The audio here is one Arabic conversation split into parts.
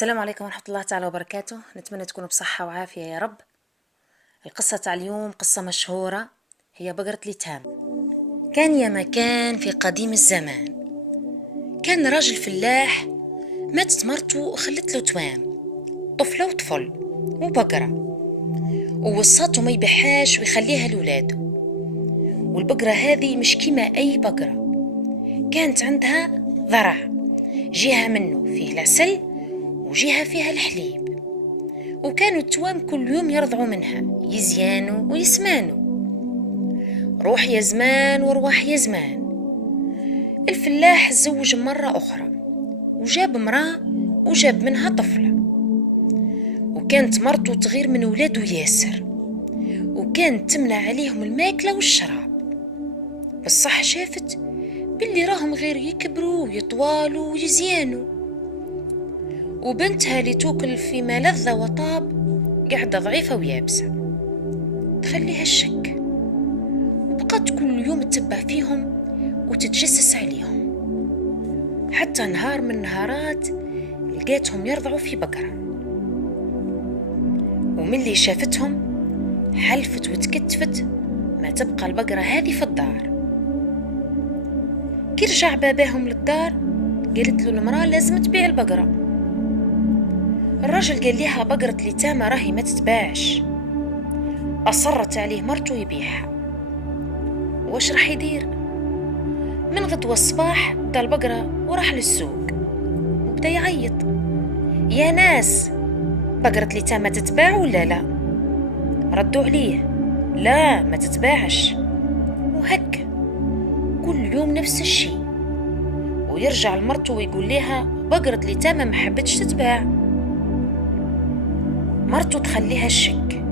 السلام عليكم ورحمة الله تعالى وبركاته. نتمنى تكونوا بصحة وعافية يا رب. القصة تاع اليوم قصة مشهورة، هي بقرة اليتام. كان يا مكان في قديم الزمان، كان راجل فلاح ماتت مرته وخلت له توام، طفلة وطفل وبقرة، ووصاته ما يبيعهاش ويخليها لولاده. والبقرة هذه مش كيما أي بقرة، كانت عندها ذرع، جهة منه فيه العسل وجهة فيها الحليب، وكانوا التوام كل يوم يرضعوا منها، يزيانوا ويسمانوا. روح يا زمان وارواح يا زمان. الفلاح تزوج مرة أخرى وجاب امرأة وجاب منها طفلة، وكانت مرته تغير من ولاده ياسر، وكانت تمنع عليهم الماكلة والشراب. بالصح شافت باللي راهم غير يكبروا ويطوالوا ويزيانوا، وبنتها اللي توكل فيما لذ وطاب قاعدة ضعيفة ويابسة، تخليها الشك، وبقت كل يوم تتبع فيهم وتتجسس عليهم. حتى نهار من نهارات لقيتهم يرضعوا في بقرة، ومن اللي شافتهم حلفت وتكتفت ما تبقى البقرة هذه في الدار. كي رجع باباهم للدار قالت له المرأة لازم تبيع البقرة. الرجل قال لها بقرة اليتامى راهي ما تتباعش. أصرت عليه مرته يبيعها. واش راح يدير؟ من غدوة الصباح دا البقرة وراح للسوق وبدا يعيط: يا ناس، بقرة اليتامى تتباع ولا لا؟ ردوا عليه: لا ما تتباعش. وهك كل يوم نفس الشيء، ويرجع لمرته ويقول لها بقرة اليتامى ما حبتش تتباع. مرته تخليها الشك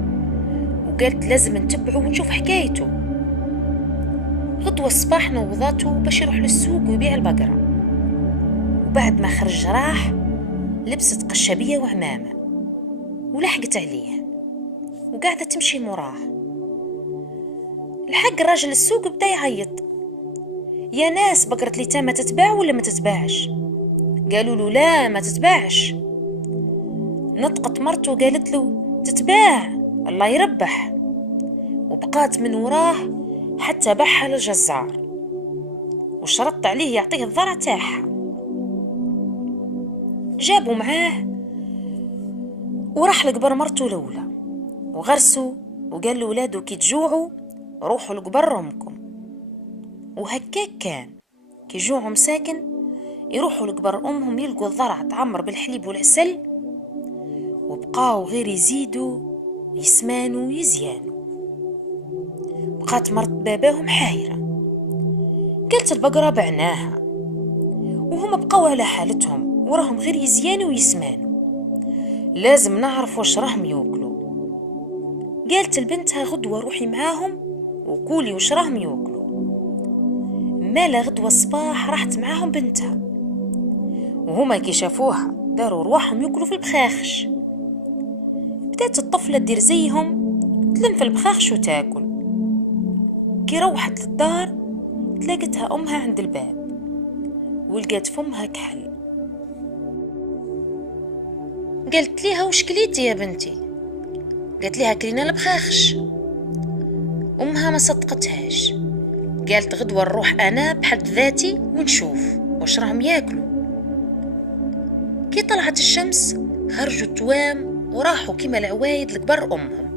وقالت لازم نتبعه ونشوف حكايته. غدوة الصباح نوضاته باش يروح للسوق ويبيع البقرة، وبعد ما خرج راح لبست قشابية وعمامة ولحقت عليه وقاعدة تمشي مراه. الحق راجل السوق بدا يعيط: يا ناس، بقرة اليتامى تتباع ولا ما تتباعش؟ قالوا له: لا ما تتباعش. نطقت مرته وقالت له: تتباع، الله يربح. وبقات من وراه حتى باعها للجزار وشرط عليه يعطيه الذرع تاعها. جابوا معاه وراح لقبر مرته الأولى وغرسوا، وقال له ولادو كي تجوعوا روحوا لقبر أمكم. وهكاك كان، كي جوعوا مساكن يروحوا لقبر أمهم يلقوا الذرع تعمر بالحليب والعسل، وبقاو غير يزيدوا يسمانوا ويزيانوا. بقات مرت باباهم حايرة، قالت البقرة بعناها وهم بقاو على حالتهم وراهم غير يزيانوا ويسمانوا، لازم نعرف واش راهم يوكلوا. قالت لبنتها غدوة روحي معاهم وقولي واش راهم يوكلوا. مالا غدوة الصباح راحت معاهم بنتها، وهما كي شافوها داروا رواحهم يوكلوا في البخاخش. بدات الطفلة دير زيهم تلم في البخاخش وتاكل. كي روحت للدار تلاقتها أمها عند الباب ولقات فمها كحل. قالت ليها: وش كليتي يا بنتي؟ قالت ليها: كلينا البخاخش. أمها ما صدقتهاش، قالت: غدوة نروح أنا بحد ذاتي ونشوف واش راهم ياكلوا. كي طلعت الشمس خرجوا التوام وراحوا كيما العوايد لكبر أمهم.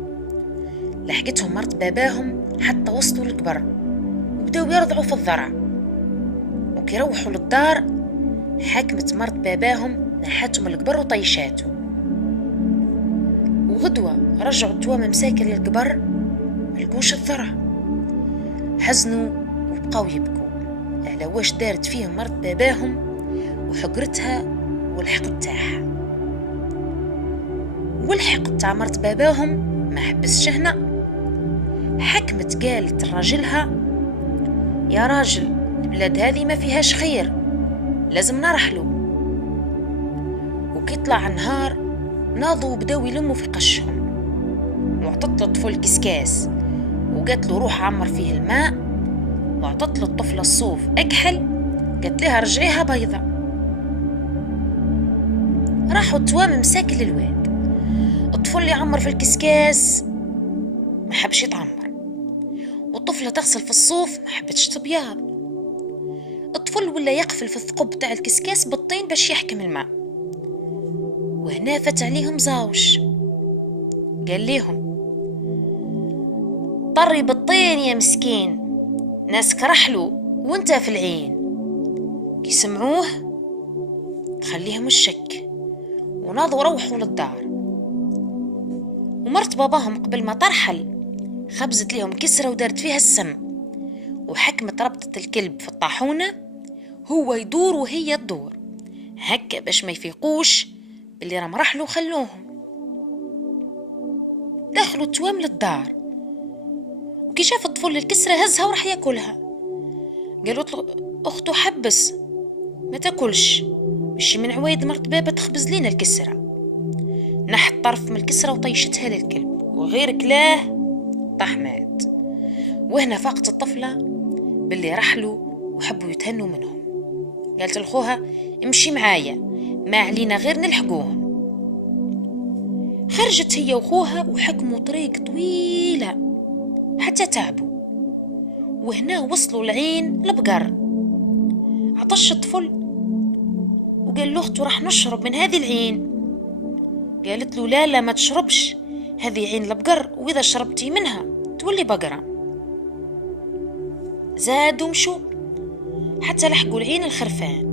لحقتهم مرت باباهم حتى وصلوا للكبر وبداو يرضعوا في الذرع. وكي روحوا للدار حكمت مرت باباهم نحاتهم الكبر وطيشاتهم. وغدوة رجعوا التوام مساكن للكبر ملقوش الذرع، حزنوا وبقاو يبكوا على واش دارت فيهم مرت باباهم وحقرتها والحقد تاعها. والحقد تاع مرت باباهم ما حبسش هنا، حكمت قالت لراجلها: يا راجل، البلاد هذه ما فيهاش خير، لازم نرحلوا. وكي طلع النهار ناضوا وبداو يلموا في قشهم، وعطت له الطفل كسكاس وقالت له روح عمر فيه الماء، وعطت له الطفلة الصوف أكحل، قالت لها رجعيها بيضة. راحوا التوام مساكن للواد. الطفل يعمر في الكسكاس ما حبش يتعمر، والطفلة تغسل في الصوف ما حبتش تبيض. الطفل ولا يقفل في الثقب تاع الكسكاس بالطين باش يحكم الماء. وهنا فات عليهم زاوج قال ليهم: طري بالطين يا مسكين، ناس رحلوا وانت في العين. كي سمعوه خليهم الشك وناضوا روحوا للدار. ومرت باباهم قبل ما ترحل خبزت لهم كسرة ودارت فيها السم، وحكمت ربطة الكلب في الطاحونة، هو يدور وهي تدور هكا باش ما يفيقوش اللي رام رحلوا خلوهم. دخلوا التوام للدار، وكي شاف الطفل الكسرة هزها وراح ياكلها. قالت له أخته: حبس ما تاكلش، مشي من عوايد مرت بابا تخبز لينا الكسرة. نحت طرف من الكسرة وطيشتها للكلب، وغير كلاه طاح مات. وهنا فاقت الطفلة باللي رحلوا وحبوا يتهنوا منهم. قالت لخوها: امشي معايا، ما علينا غير نلحقوهم. خرجت هي وخوها وحكموا طريق طويلة حتى تعبوا. وهنا وصلوا العين لبقر. عطش الطفل وقال لاخته: راح نشرب من هذه العين. قالت له: لا ما تشربش، هذه عين البقر، واذا شربتي منها تولي بقرة. زادوا مشوا حتى لحقوا العين الخرفان.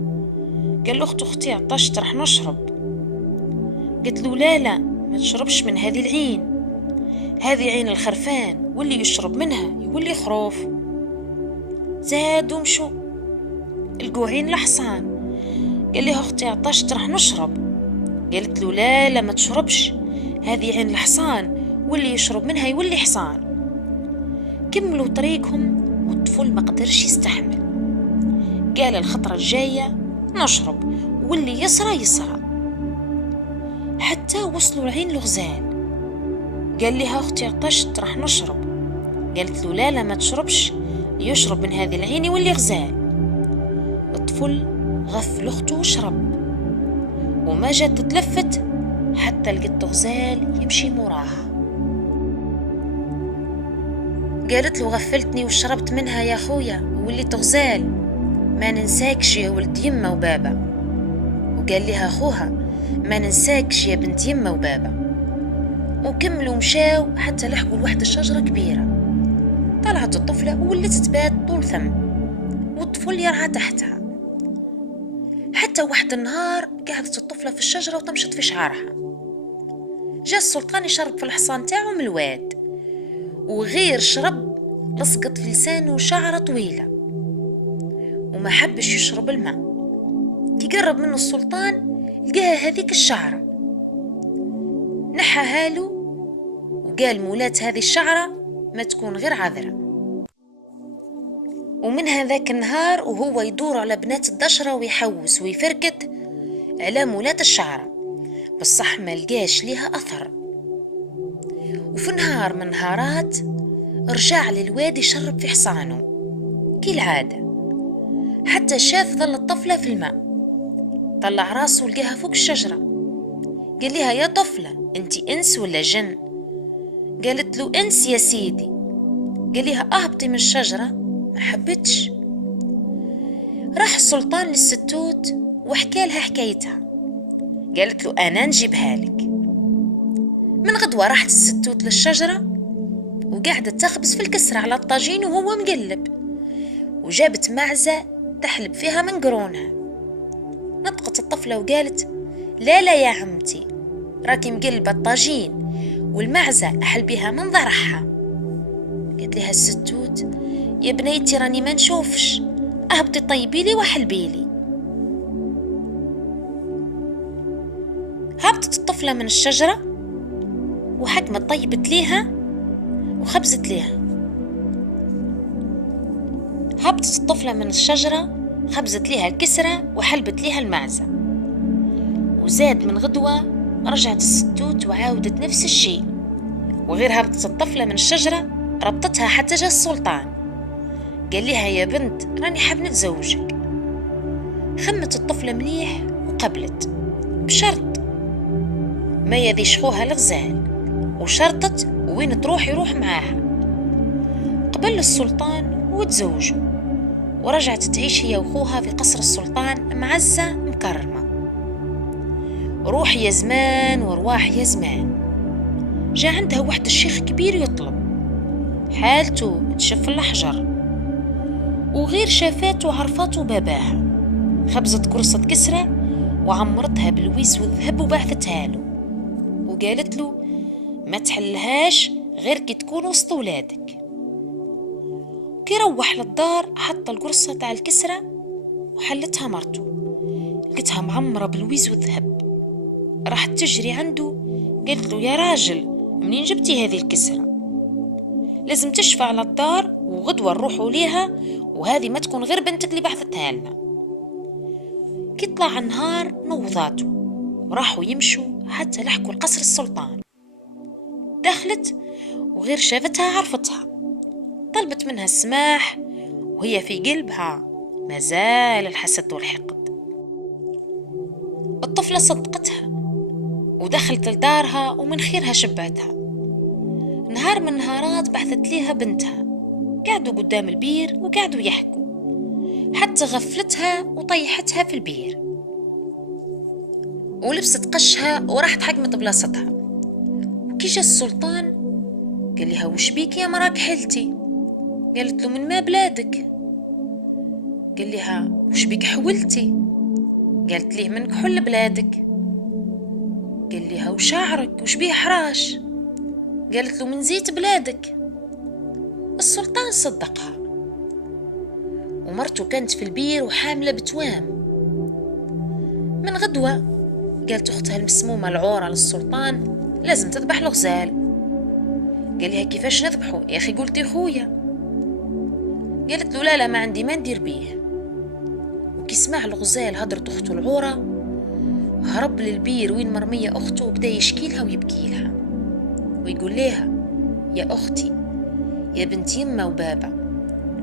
قال لاخته: اختي عطشت راح نشرب. قلت له: لا ما تشربش من هذه العين، هذه عين الخرفان، واللي يشرب منها يولي خروف. زادوا مشوا لقوا عين الحصان. قال لها: اختي عطشت راح نشرب. قالت له: لا ما تشربش، هذه عين الحصان، واللي يشرب منها يولي حصان. كملوا طريقهم والطفل ما قدرش يستحمل، قال الخطرة الجاية نشرب، واللي يسرى. حتى وصلوا لعين الغزال. قال لها: اختي عطشت راح نشرب. قالت له: لا ما تشربش، يشرب من هذه العين يولي غزال. الطفل غف لاخته وشرب، وما جات تتلفت حتى لقيت غزال يمشي موراها. قالت له: غفلتني وشربت منها يا خويا ووليت غزال، ما ننساكش يا ولد يمه وبابا. وقال لها اخوها: ما ننساكش يا بنت يمه وبابا. وكملوا مشاو حتى لحقوا لواحد الشجرة كبيرة. طلعت الطفلة وولت تبات طول ثم، والطفل يرعى تحتها. حتى واحد النهار قعدت الطفلة في الشجرة وطمشت في شعرها. جاء السلطان يشرب في الحصان تاعه من الواد، وغير شرب لصقت في لسانه شعرة طويلة وما حبش يشرب الماء. كي قرب منه السلطان لقاها هذيك الشعرة، نحاها له وقال: مولات هذه الشعرة ما تكون غير عذرة. ومن هذاك النهار وهو يدور على بنات الدشرة ويحوس ويفركت على مولات الشعرة، بصح ما لقاش ليها أثر. وفي نهار من نهارات رجع للوادي يشرب في حصانه كالعادة، حتى شاف ظل الطفلة في الماء. طلع راسه ولقاها فوق الشجرة. قال لها: يا طفلة انتي انس ولا جن؟ قالت له: انس يا سيدي. قال لها: اهبطي من الشجرة. ما حبتش. راح السلطان للستوت وحكى لها حكايتها. قالت له: انا نجيبها لك. من غدوة راحت الستوت للشجرة وقعدت تخبز في الكسرة على الطاجين وهو مقلب، وجابت معزة تحلب فيها من قرونها. نطقت الطفلة وقالت: لا يا عمتي، راكي مقلبة الطاجين والمعزة أحلبيها من ضرحها. قالت لها الستوت: يا بنيتي راني ما نشوفش، أهبطي طيبيلي وحلبيلي. هبطت الطفلة من الشجرة وحكمت طيبت ليها وخبزت ليها. هبطت الطفلة من الشجرة خبزت ليها الكسرة وحلبت ليها المعزة. وزاد من غدوة رجعت الستوت وعاودت نفس الشيء، وغير هبطت الطفلة من الشجرة ربطتها حتى جاء السلطان. قال لها: يا بنت راني حاب نتزوجك. خمت الطفلة مليح وقبلت، بشرط ما يذيشخوها الغزال، وشرطت وين تروح يروح معاها. قبل السلطان وتزوجوا، ورجعت تعيش هي وخوها في قصر السلطان معزة مكرمة. روح يا زمان ورواح يا زمان، جاء عندها واحد الشيخ كبير يطلب، حالته تشف الحجر، وغير شافاته وعرفاته باباها. خبزت قرصة كسرة وعمرتها بالويز والذهب وبعثتها له، وقالت له ما تحلهاش غير كي تكون وسط ولادك. كي روح للدار حط القرصة تاع الكسرة وحلتها مرته، لقيتها معمرة بالويز والذهب. راحت تجري عنده، قالت له يا راجل منين جبتي هذه الكسرة؟ لازم تشفع للدار وغدوة نروحوا ليها، وهذه ما تكون غير بنتك اللي بعثتها لنا. كي طلع النهار نوضاته وراحوا يمشوا حتى لحقوا القصر السلطان. دخلت وغير شافتها عرفتها، طلبت منها السماح، وهي في قلبها مازال الحسد والحقد. الطفلة صدقتها ودخلت لدارها، ومن خيرها شبعتها. نهار من نهارات بحثت ليها بنتها، قعدوا قدام البير وقعدوا يحكوا، حتى غفلتها وطيحتها في البير، ولبست قشها وراحت حكمت بلاصتها. وكي جا السلطان قال لها وش بيك يا مراك حلتي؟ قالت له من ما بلادك؟ قال لها وش بيك حولتي؟ قالت ليه من كحول بلادك. قال لها وشعرك وش بيه حراش؟ قالت له من زيت بلادك. السلطان صدقها، ومرته كانت في البير وحاملة بتوام. من غدوة قالت أختها المسمومة العورة للسلطان لازم تذبح الغزال. قال لها كيفاش نذبحه يا أخي؟ قلتي خويا. قالت له لا ما عندي، ما ندير بيه. وكي سمع الغزال هضرت أخته العورة هرب للبير وين مرمية أخته، وبدأ يشكي لها ويبكي لها ويقول لها يا أختي يا بنت يمة وبابا،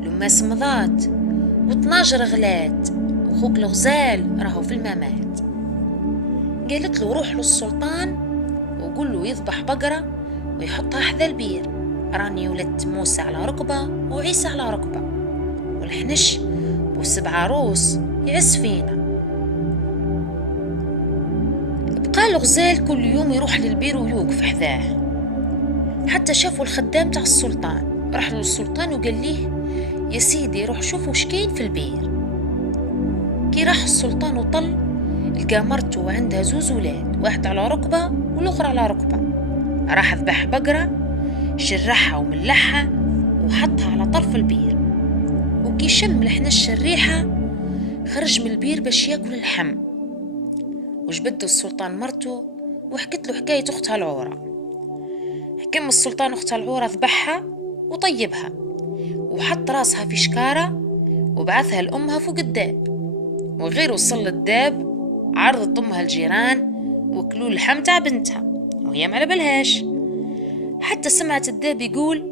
لما سمضات و12 غلات، وخوك الغزال راهو في الممات. قالت له روح للسلطان وقول له يذبح بقرة ويحطها حذا البير، راني ولدت موسى على ركبة وعيسى على ركبة، والحنش و7 عروس يعز فينا. بقى الغزال كل يوم يروح للبير ويوقف حذاه، حتى شافوا الخدام تاع السلطان. راح للسلطان وقال ليه يا سيدي روح شوفوا شكين في البير. كي راح السلطان وطل لقى مرته وعندها 2 ولاد، واحد على ركبة والأخرى على ركبة. راح ذبح بقرة، شرحها وملحها وحطها على طرف البير. وكي شم الحنش الريحة خرج من البير باش ياكل اللحم. وجبده السلطان مرته وحكت له حكاية أختها العورة. حكم السلطان أختها العورة ذبحها وطيبها، وحط راسها في شكارة وبعثها لأمها فوق الداب. وغير وصل للداب عرضت أمها الجيران وكلوا اللحم تاع بنتها وهي ما على بالهاش، حتى سمعت الداب يقول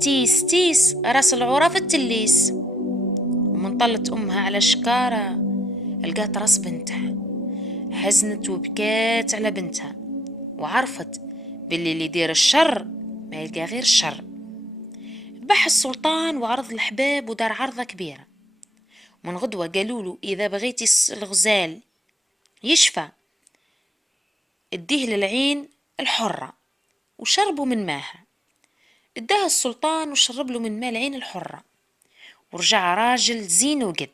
تيس تيس راس العورة في التليس. ومن طلت أمها على شكارة لقات راس بنتها، حزنت وبكات على بنتها، وعرفت باللي اللي يدير الشر ما يلقى غير الشر. ذبح السلطان وعرض الحباب ودار عرضة كبيرة. من غدوة قالوا له إذا بغيتي الغزال يشفى اديه للعين الحرة، وشربوا من ماها. اداها السلطان وشرب له من ماء العين الحرة، ورجع راجل زين وقد.